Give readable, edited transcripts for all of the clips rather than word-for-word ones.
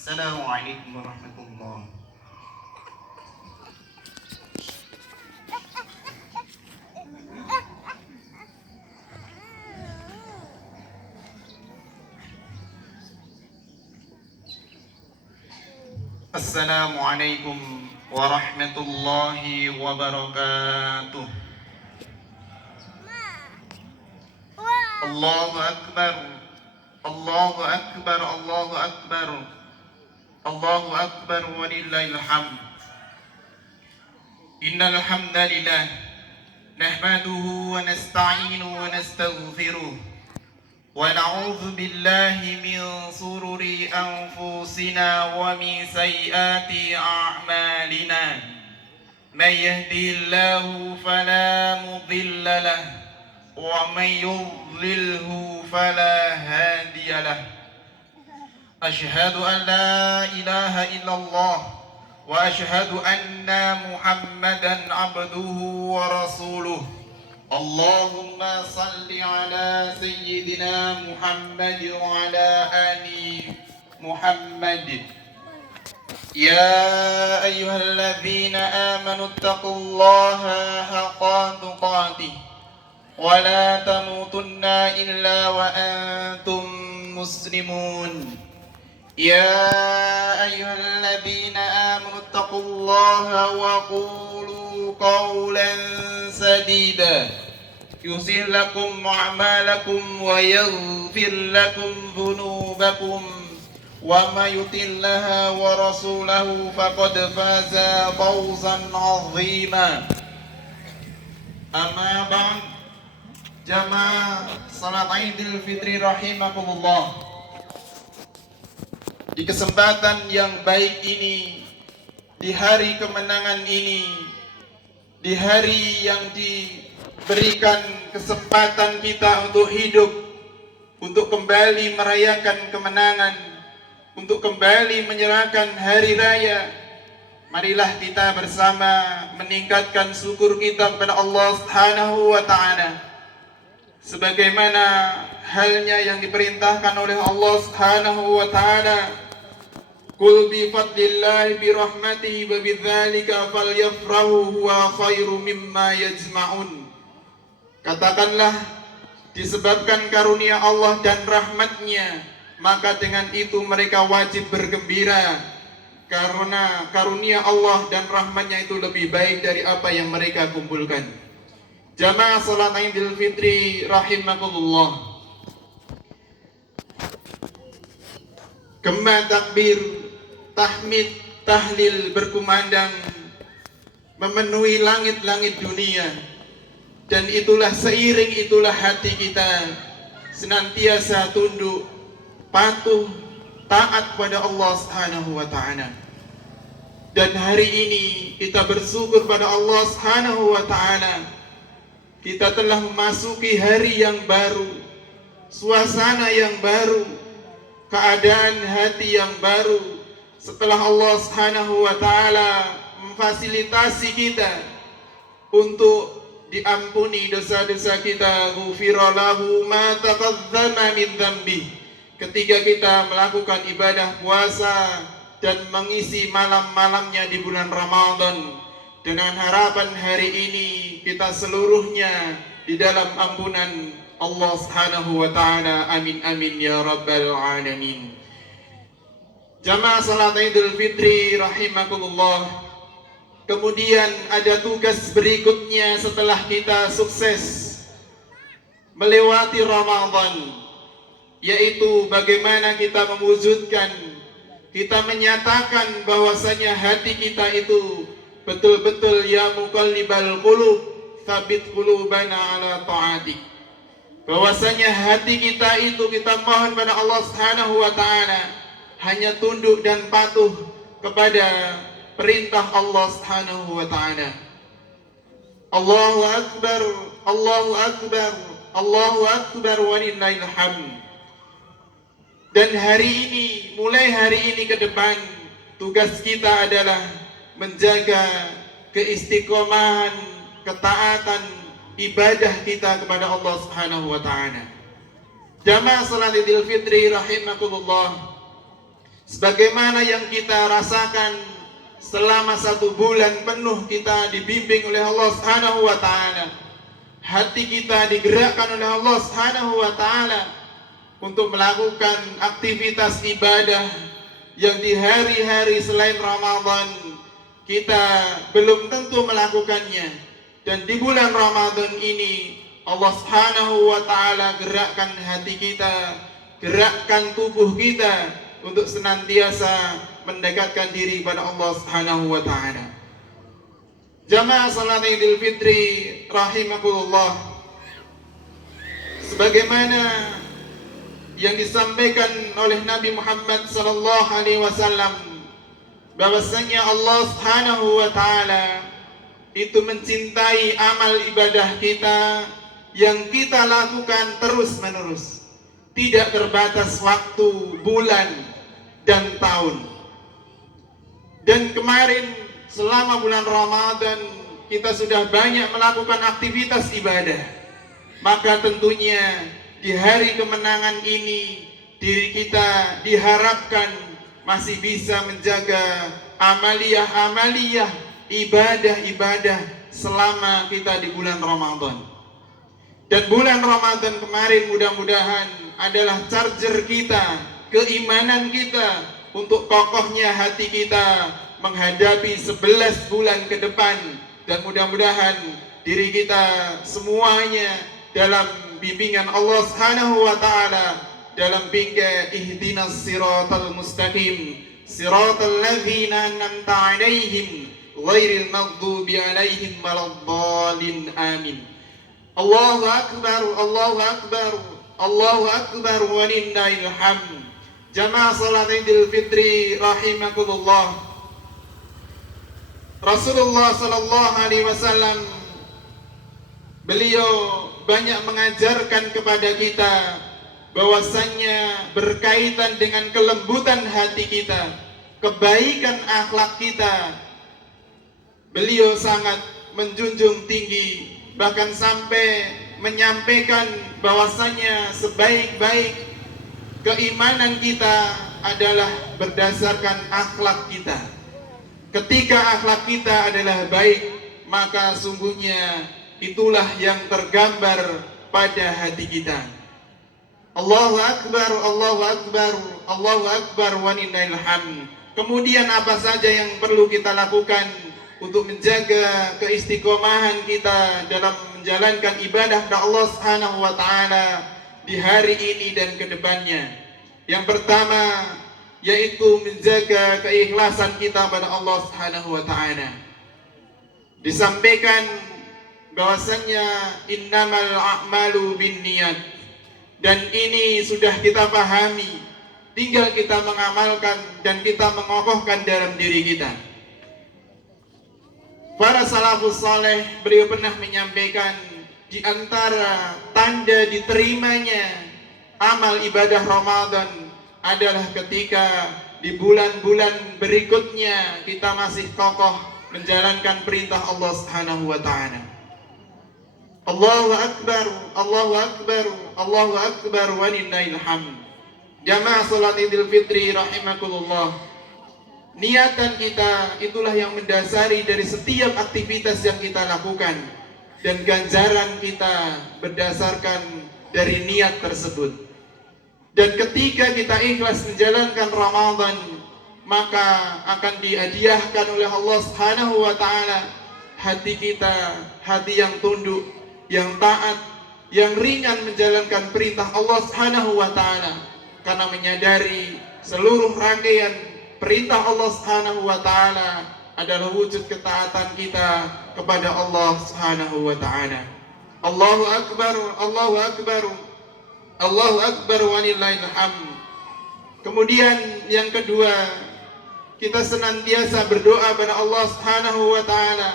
Assalamualaikum warahmatullahi. Assalamualaikum warahmatullahi wabarakatuh. Allahu akbar. Allahu akbar. Allahu akbar. Allahu akbar walillahil hamd. Innal hamdalillah nahmaduhu wa nasta'inuhu wa nastaghfiruh wa na'udzu billahi min sururi anfusina wa min sayyiati a'malina. May yahdihillahu fala mudilla lahu wa may yudlilhu fala hadiya lahu. Asyhadu an la ilaha illallah wa asyhadu anna Muhammadan abduhu wa rasuluh. Allahumma salli ala sayyidina Muhammad wa ala ali Muhammad. Ya ayyuhalladzina amanu taqullaha haqqa tuqatih wa la tamutunna illa wa antum muslimun. يا أيها الذين آمنوا اتقوا الله وقولوا قولا سديدا يصلح لكم أعمالكم ويغفر لكم ذنوبكم ومن يطع الله ورسوله فقد فاز فوزا عظيما. أما بعد، جماعة صلاة عيد الفطر رحمكم الله. Di kesempatan yang baik ini, di hari kemenangan ini, di hari yang diberikan kesempatan kita untuk hidup, untuk kembali merayakan kemenangan, untuk kembali menyerahkan hari raya, marilah kita bersama meningkatkan syukur kita kepada Allah Subhanahu wa Ta'ala, sebagaimana halnya yang diperintahkan oleh Allah Subhanahu wa Ta'ala. Qul bi fadlillahi bi rahmatihi wa bidzalika falyafrahu huwa khairu mimma yajma'un. Katakanlah, disebabkan karunia Allah dan rahmatnya, maka dengan itu mereka wajib bergembira, karena karunia Allah dan rahmatnya itu lebih baik dari apa yang mereka kumpulkan. Jamaah salat Idul Fitri rahimakumullah. Gema takbir, tahmid, tahlil berkumandang memenuhi langit-langit dunia, dan seiring itulah hati kita senantiasa tunduk, patuh, taat pada Allah Subhanahu wa Ta'ala. Dan hari ini kita bersyukur pada Allah Subhanahu wa Ta'ala, kita telah memasuki hari yang baru, suasana yang baru, keadaan hati yang baru, setelah Allah Subhanahu wa Ta'ala memfasilitasi kita untuk diampuni dosa-dosa kita. Ghufira lahu ma taqaddama min dzambi. Ketika kita melakukan ibadah puasa dan mengisi malam-malamnya di bulan Ramadan, dengan harapan hari ini kita seluruhnya di dalam ampunan Allah Subhanahu wa Ta'ala. Amin amin ya rabbal alamin. Jamaah salat Idul Fitri rahimakumullah. Kemudian ada tugas berikutnya setelah kita sukses melewati Ramadan, yaitu bagaimana kita mewujudkan, kita menyatakan bahwasanya hati kita itu betul-betul ya muqallibal qulub tsabit qulubana ala ta'atik. Bahwasanya hati kita itu kita mohon pada Allah Subhanahu wa Ta'ala hanya tunduk dan patuh kepada perintah Allah Subhanahu wa Ta'ala. Allahu akbar, Allahu akbar, Allahu akbar walillahil hamd. Dan hari ini, mulai hari ini ke depan, tugas kita adalah menjaga keistiqomahan, ketaatan, ibadah kita kepada Allah Subhanahu wa Ta'ala. Jamaah salat Idul Fitri rahimakumullah. sebagaimana yang kita rasakan selama 1 bulan penuh kita dibimbing oleh Allah Subhanahu wa taala. Hati kita digerakkan oleh Allah Subhanahu wa taala untuk melakukan aktivitas ibadah yang di hari-hari selain Ramadan kita belum tentu melakukannya. Dan di bulan Ramadan ini Allah Subhanahu wa taala gerakkan hati kita, gerakkan tubuh kita untuk senantiasa mendekatkan diri pada Allah Subhanahu wa taala. Jamaah salat Idul Fitri rahimakumullah, sebagaimana yang disampaikan oleh Nabi Muhammad sallallahu alaihi wasallam, bahwasanya Allah Subhanahu wa taala itu mencintai amal ibadah kita yang kita lakukan terus-menerus, tidak terbatas waktu, bulan, dan tahun. Dan kemarin selama bulan Ramadan kita sudah banyak melakukan aktivitas ibadah. Maka tentunya di hari kemenangan ini diri kita diharapkan masih bisa menjaga amaliyah-amaliyah, ibadah-ibadah selama kita di bulan Ramadan. Dan bulan Ramadan kemarin mudah-mudahan adalah charger kita, keimanan kita, untuk kokohnya hati kita menghadapi 11 bulan ke depan. Dan mudah-mudahan diri kita semuanya dalam bimbingan Allah Subhanahu wa taala, dalam bingkai ihdinas siratal mustaqim siratal ladzina an'amta 'alaihim ghairil maghdubi 'alaihim waladdallin. Amin. Allahu akbar, Allahu akbar, Allahu akbar walillahil hamd. Jamaah salat Idul Fitri rahimakumullah, Rasulullah sallallahu alaihi wasallam beliau banyak mengajarkan kepada kita bahwasannya berkaitan dengan kelembutan hati kita, kebaikan akhlak kita, beliau sangat menjunjung tinggi, bahkan sampai menyampaikan bahwasanya sebaik-baik keimanan kita adalah berdasarkan akhlak kita. Ketika akhlak kita adalah baik, maka sungguhnya itulah yang tergambar pada hati kita. Allahu akbar, Allahu akbar, Allahu akbar walillahil hamd. Kemudian apa saja yang perlu kita lakukan untuk menjaga keistiqomahan kita dalam menjalankan ibadah kepada Allah Subhanahu wa taala di hari ini dan ke depannya. Yang pertama yaitu menjaga keikhlasan kita pada Allah Subhanahu wa taala. Disampaikan bahwasanya innamal a'malu binniyat, dan ini sudah kita pahami, tinggal kita mengamalkan dan kita mengokohkan dalam diri kita. Para salafus saleh beliau pernah menyampaikan di antara tanda diterimanya amal ibadah Ramadan adalah ketika di bulan-bulan berikutnya kita masih kokoh menjalankan perintah Allah Subhanahu wa taala. Allahu akbar, Allahu akbar, Allahu akbar walillahil hamd. Jamaah salat Idul Fitri rahimakumullah, niatan kita itulah yang mendasari dari setiap aktivitas yang kita lakukan, dan ganjaran kita berdasarkan dari niat tersebut. Dan ketika kita ikhlas menjalankan Ramadan, maka akan dihadiahkan oleh Allah Subhanahu wa taala hati kita, hati yang tunduk, yang taat, yang ringan menjalankan perintah Allah Subhanahu wa taala, karena menyadari seluruh rangkaian perintah Allah Subhanahu wa taala adalah wujud ketaatan kita kepada Allah Subhanahu wa taala. Allahu akbar, Allahu akbar, Allahu akbar walillahil hamd. Kemudian yang kedua, kita senantiasa berdoa pada Allah Subhanahu wa taala.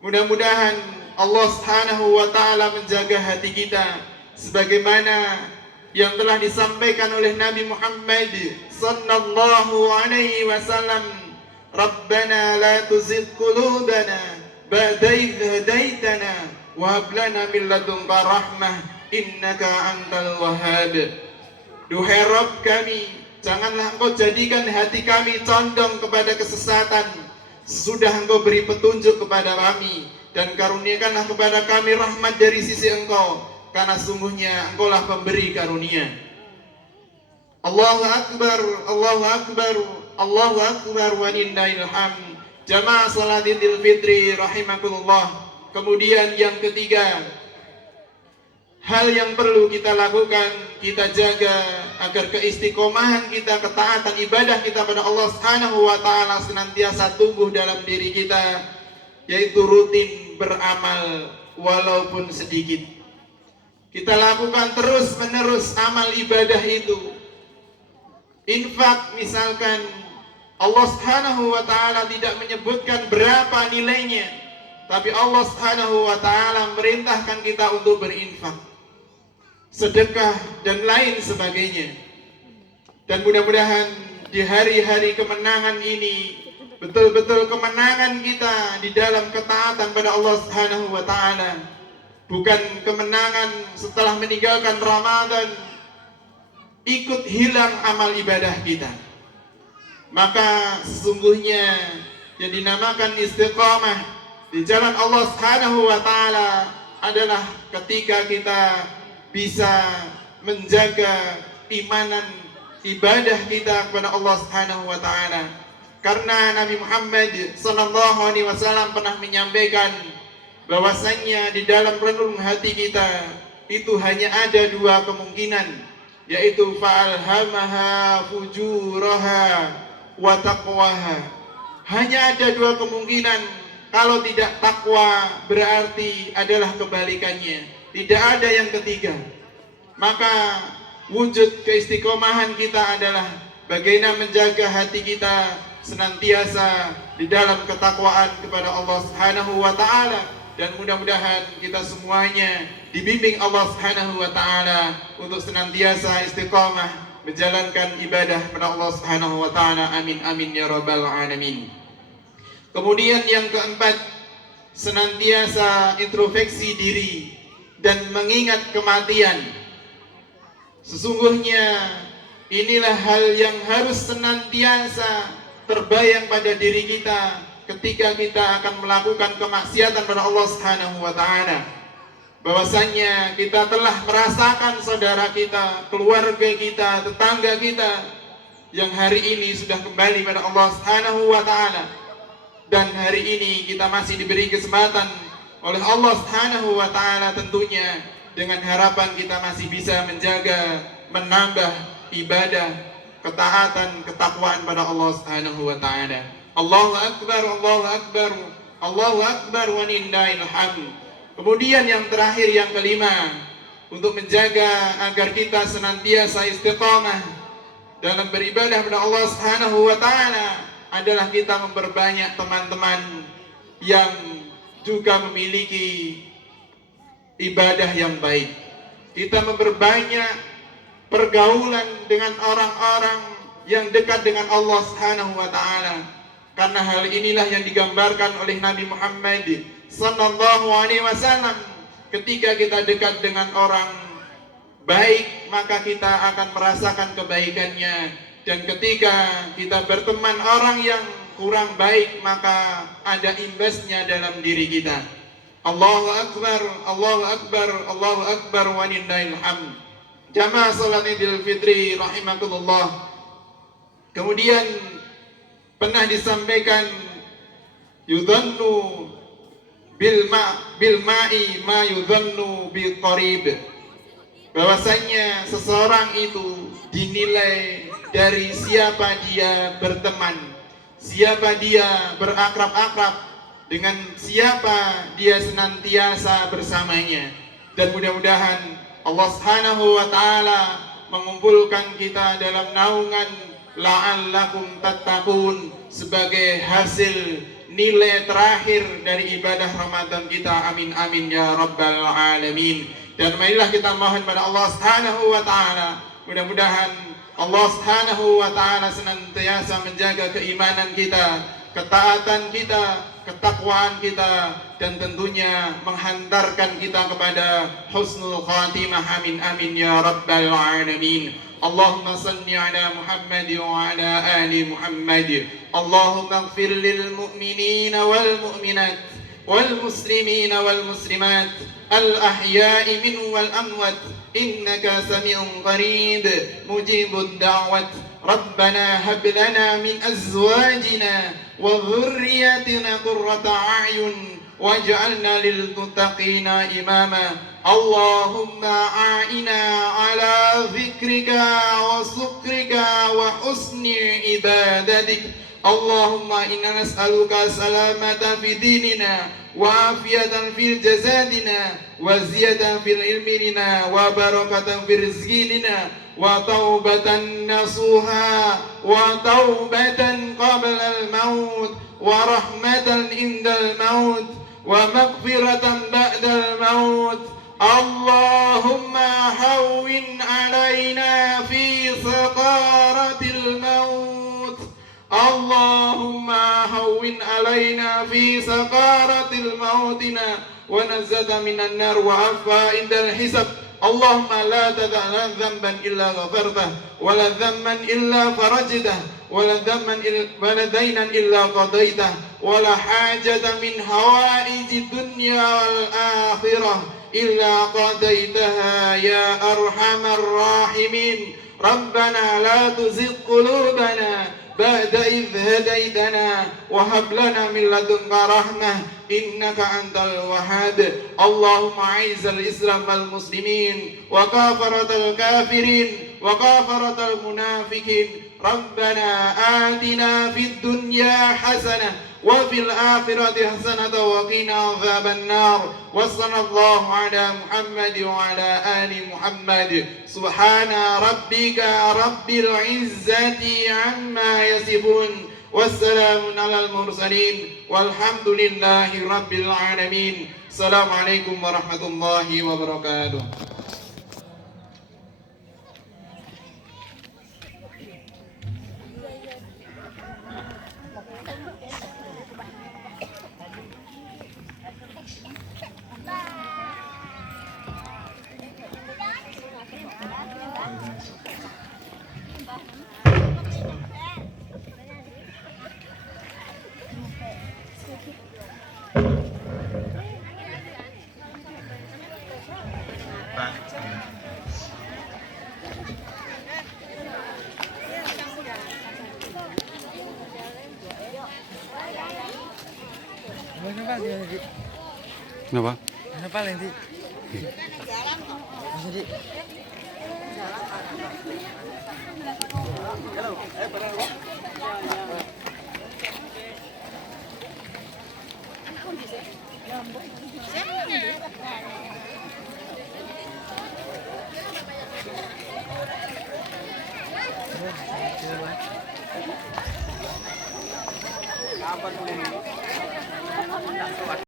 Mudah-mudahan Allah Subhanahu wa taala menjaga hati kita sebagaimana yang telah disampaikan oleh Nabi Muhammad sallallahu alaihi wasallam, Rabbana la tuzigh qulubana ba'da idh hadaitana wa hab lana min ladunka rahmah innaka antal wahhab. Duhai Rabb kami, Janganlah Engkau jadikan hati kami condong kepada kesesatan. Sudah Engkau beri petunjuk kepada kami, dan karuniakanlah kepada kami rahmat dari sisi Engkau, karena sungguhnya Engkaulah pemberi karunia. Allahu Akbar, Allahu Akbar, Allahu Akbar wa lillahil hamd. Jamaah salat Idul Fitri rahimakumullah. Kemudian yang ketiga, hal yang perlu kita lakukan, kita jaga agar keistiqomahan kita, ketaatan ibadah kita pada Allah Subhanahu wa taala senantiasa tumbuh dalam diri kita, yaitu rutin beramal walaupun sedikit. Kita lakukan terus-menerus amal ibadah itu. Infak misalkan, Allah Subhanahu wa taala tidak menyebutkan berapa nilainya, tapi Allah Subhanahu wa taala merintahkan kita untuk berinfak, sedekah dan lain sebagainya. Dan mudah-mudahan di hari-hari kemenangan ini betul-betul kemenangan kita di dalam ketaatan pada Allah Subhanahu wa taala, bukan kemenangan setelah meninggalkan Ramadan ikut hilang amal ibadah kita. Maka sesungguhnya yang dinamakan istiqamah di jalan Allah Subhanahu wa taala adalah ketika kita bisa menjaga imanan ibadah kita kepada Allah Subhanahu wa taala. Karena Nabi Muhammad sallallahu alaihi wasallam pernah menyampaikan bahwasanya di dalam renung hati kita itu hanya ada dua kemungkinan, yaitu fa'alhamaha fujuraha wa taqwaha. Hanya ada dua kemungkinan. Kalau tidak takwa berarti adalah kebalikannya. Tidak ada yang ketiga. Maka wujud keistiqomahan kita adalah bagaimana menjaga hati kita senantiasa di dalam ketakwaan kepada Allah Subhanahu wa taala, dan mudah-mudahan kita semuanya dibimbing Allah Subhanahu wa taala untuk senantiasa istiqamah menjalankan ibadah kepada Allah Subhanahu wa taala. Amin amin ya rabbal alamin. Kemudian yang keempat, senantiasa introspeksi diri dan mengingat kematian. Sesungguhnya inilah hal yang harus senantiasa terbayang pada diri kita ketika kita akan melakukan kemaksiatan pada Allah Subhanahu wa taala. Bahwasanya kita telah merasakan saudara kita, keluarga kita, tetangga kita yang hari ini sudah kembali pada Allah Subhanahu wa taala. Dan hari ini kita masih diberi kesempatan oleh Allah Subhanahu wa taala, tentunya dengan harapan kita masih bisa menjaga, menambah ibadah, ketaatan, ketakwaan pada Allah Subhanahu wa taala. Allahu akbar, Allahu akbar, Allahu akbar wa lillahil hamd. Kemudian yang terakhir, yang kelima, untuk menjaga agar kita senantiasa istiqamah dalam beribadah kepada Allah Subhanahu wa taala adalah kita memperbanyak teman-teman yang juga memiliki ibadah yang baik. Kita memperbanyak pergaulan dengan orang-orang yang dekat dengan Allah Subhanahu wa taala. Karena hal inilah yang digambarkan oleh Nabi Muhammad sallallahu alaihi wasallam. Ketika kita dekat dengan orang baik, maka kita akan merasakan kebaikannya. Dan ketika kita berteman orang yang kurang baik, maka ada imbasnya dalam diri kita. Allahu akbar, Allahu akbar, Allahu akbar wa lillahil hamd. Jamaah salat Idul Fitri rahimakumullah. Kemudian pernah disampaikan yudhannu bil ma'i ma yudhannu bil qarib. Bahwasanya seseorang itu dinilai dari siapa dia berteman, siapa dia berakrab-akrab, dengan siapa dia senantiasa bersamanya. Dan mudah-mudahan Allah Subhanahu wa taala mengumpulkan kita dalam naungan la'allakum tattaqun sebagai hasil nilai terakhir dari ibadah Ramadan kita. Amin amin ya rabbal alamin. Dan marilah kita mohon pada Allah Subhanahu wa taala, mudah-mudahan Allah Subhanahu wa taala senantiasa menjaga keimanan kita, ketaatan kita, ketakwaan kita, dan tentunya menghantarkan kita kepada husnul khatimah. Amin amin ya rabbal alamin. اللهم صل على محمد وعلى آل محمد. اللهم اغفر للمؤمنين والمؤمنات والمسلمين والمسلمات الأحياء منهم والأموات إنك سميع قريب مجيب الدعوة. ربنا هب لنا من أزواجنا وذرياتنا قرة أعين واجعلنا للمتقين إماما. اللهم أعنا على ذكرك وشكرك وحسن عبادتك. اللهم إنا نسألك السلامة في ديننا وعافية في جسدنا وزيادة في علمنا وبركة في رزقنا وتوبة نصوحا وتوبة قبل الموت ورحمة عند الموت ومغفرة بعد الموت. اللهم هون علينا في سقارة الموت. اللهم هون علينا في سقارة الموتنا ونزد من النار وعفا عند الحساب. اللهم لا تدع لنا ذنبا إلا غفرته ولا ذنبا إلا فرجته ولا دينا إلا قضيته ولا حاجة من حوائج الدنيا والآخرة إلا قضيتها يا أرحم الراحمين. ربنا لا تزغ قلوبنا بعد إذ هديتنا وهب لنا من لدنك رحمة إنك أنت الوهاب. اللهم أعز الإسلام والمسلمين وكافرة الكافرين وكافرة المنافقين. ربنا آتنا في الدنيا حسنة وفي الآخرة حسنة وقنا عذاب النار. وصلى الله على محمد وعلى آل محمد. سبحان ربك رب العزة عما يصفون والسلام على المرسلين والحمد لله رب العالمين. السلام عليكم ورحمة الله وبركاته. Kenapa? Kenapa nanti? Jadi. Halo.